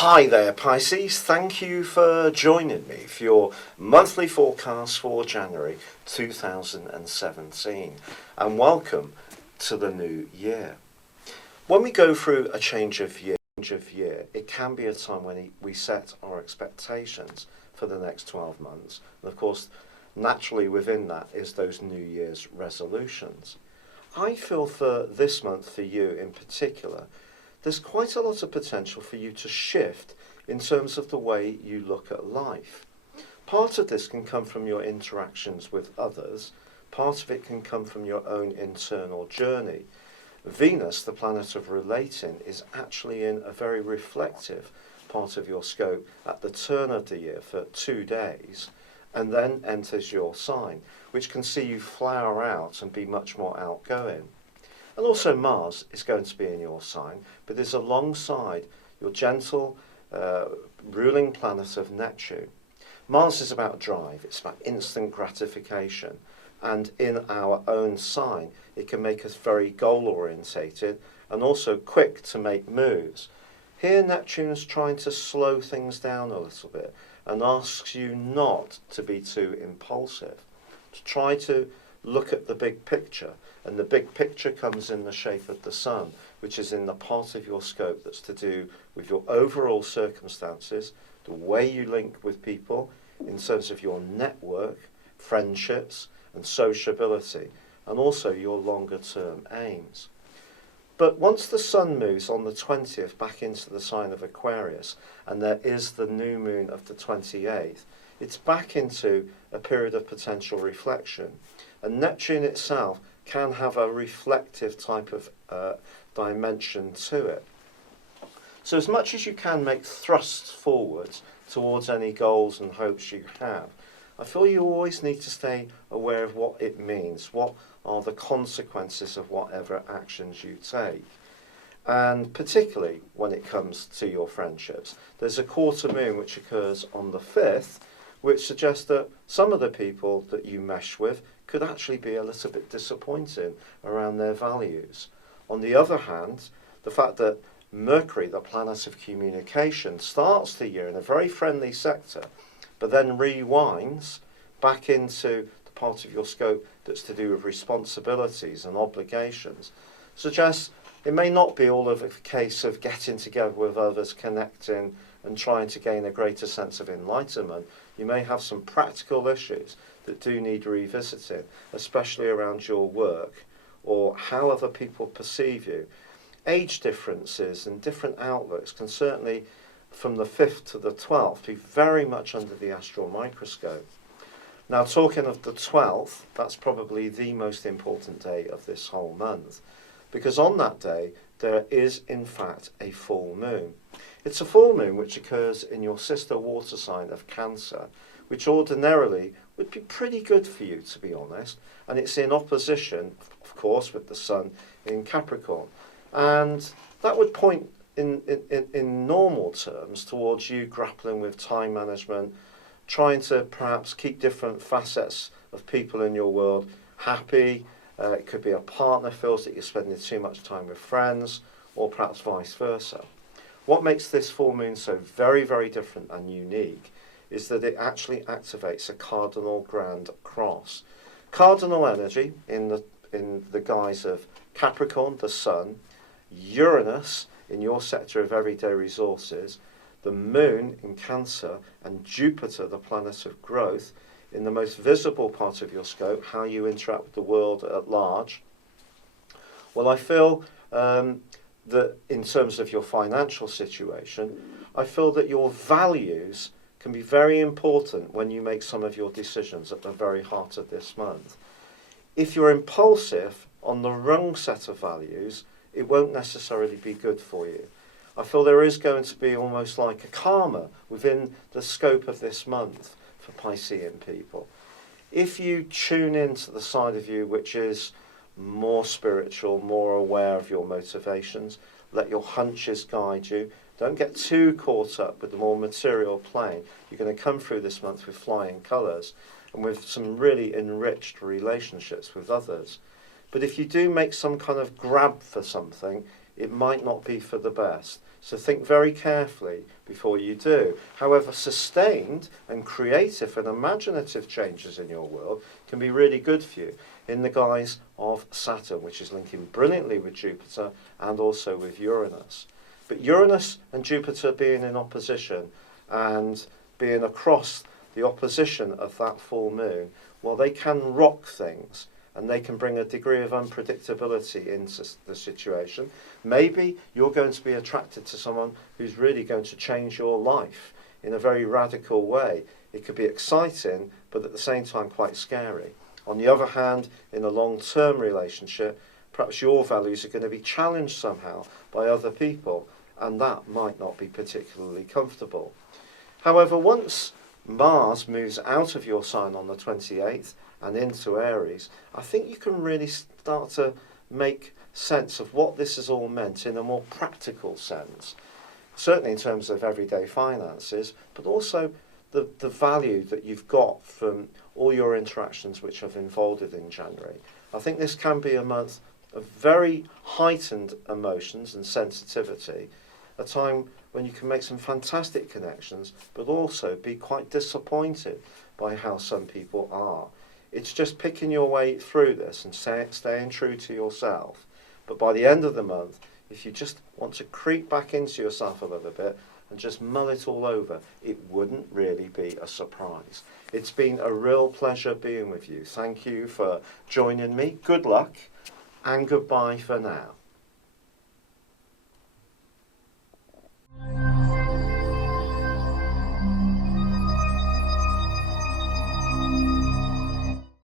Hi there, Pisces. Thank you for joining me for your monthly forecast for January 2017, and welcome to the new year. When we go through a change of year, it can be a time when we set our expectations for the next 12 months. And of course, naturally within that is those New Year's resolutions. I feel for this month, for you in particular, there's quite a lot of potential for you to shift in terms of the way you look at life. Part of this can come from your interactions with others. Part of it can come from your own internal journey. Venus, the planet of relating, is actually in a very reflective part of your scope at the turn of the year for 2 days, and then enters your sign, which can see you flower out and be much more outgoing. And also Mars is going to be in your sign, but is alongside your gentle ruling planet of Neptune. Mars is about drive, it's about instant gratification, and in our own sign it can make us very goal orientated and also quick to make moves. Here Neptune's trying to slow things down a little bit and asks you not to be too impulsive, to try to look at the big picture, and the big picture comes in the shape of the sun, which is in the part of your scope that's to do with your overall circumstances, the way you link with people in terms of your network, friendships and sociability, and also your longer term aims. But once the sun moves on the 20th back into the sign of Aquarius, and there is the new moon of the 28th, it's back into a period of potential reflection. And Neptune itself can have a reflective type of dimension to it. So as much as you can make thrusts forwards towards any goals and hopes you have, I feel you always need to stay aware of what it means, what are the consequences of whatever actions you take. And particularly when it comes to your friendships. There's a quarter moon which occurs on the 5th, which suggests that some of the people that you mesh with could actually be a little bit disappointing around their values. On the other hand, the fact that Mercury, the planet of communication, starts the year in a very friendly sector, but then rewinds back into the part of your scope that's to do with responsibilities and obligations, suggests it may not be all of a case of getting together with others, connecting and trying to gain a greater sense of enlightenment. You may have some practical issues that do need revisiting, especially around your work or how other people perceive you. Age differences and different outlooks can certainly, from the 5th to the 12th, be very much under the astral microscope. Now, talking of the 12th, that's probably the most important day of this whole month, because on that day there is in fact a full moon. It's a full moon which occurs in your sister water sign of Cancer, which ordinarily would be pretty good for you, to be honest, and it's in opposition, of course, with the sun in Capricorn. And that would point in normal terms towards you grappling with time management, trying to perhaps keep different facets of people in your world happy. It could be a partner feels that you're spending too much time with friends, or perhaps vice versa. What makes this full moon so very, very different and unique is that it actually activates a cardinal grand cross. Cardinal energy in the guise of Capricorn, the sun, Uranus in your sector of everyday resources, the moon in Cancer, and Jupiter, the planet of growth, in the most visible part of your scope, how you interact with the world at large. Well, I feel that in terms of your financial situation, I feel that your values can be very important when you make some of your decisions at the very heart of this month. If you're impulsive on the wrong set of values, it won't necessarily be good for you. I feel there is going to be almost like a karma within the scope of this month for Piscean people. If you tune into the side of you which is more spiritual, more aware of your motivations, let your hunches guide you, don't get too caught up with the more material plane. You're going to come through this month with flying colours and with some really enriched relationships with others. But if you do make some kind of grab for something, it might not be for the best. So think very carefully before you do. However, sustained and creative and imaginative changes in your world can be really good for you in the guise of Saturn, which is linking brilliantly with Jupiter and also with Uranus. But Uranus and Jupiter being in opposition and being across the opposition of that full moon, well, they can rock things and they can bring a degree of unpredictability into the situation. Maybe you're going to be attracted to someone who's really going to change your life in a very radical way. It could be exciting, but at the same time quite scary. On the other hand, in a long-term relationship, perhaps your values are going to be challenged somehow by other people, and that might not be particularly comfortable. However, once Mars moves out of your sign on the 28th and into Aries, I think you can really start to make sense of what this has all meant in a more practical sense. Certainly in terms of everyday finances, but also the value that you've got from all your interactions which have unfolded in January. I think this can be a month of very heightened emotions and sensitivity, a time when you can make some fantastic connections, but also be quite disappointed by how some people are. It's just picking your way through this and staying true to yourself. But by the end of the month, if you just want to creep back into yourself a little bit and just mull it all over, it wouldn't really be a surprise. It's been a real pleasure being with you. Thank you for joining me. Good luck and goodbye for now.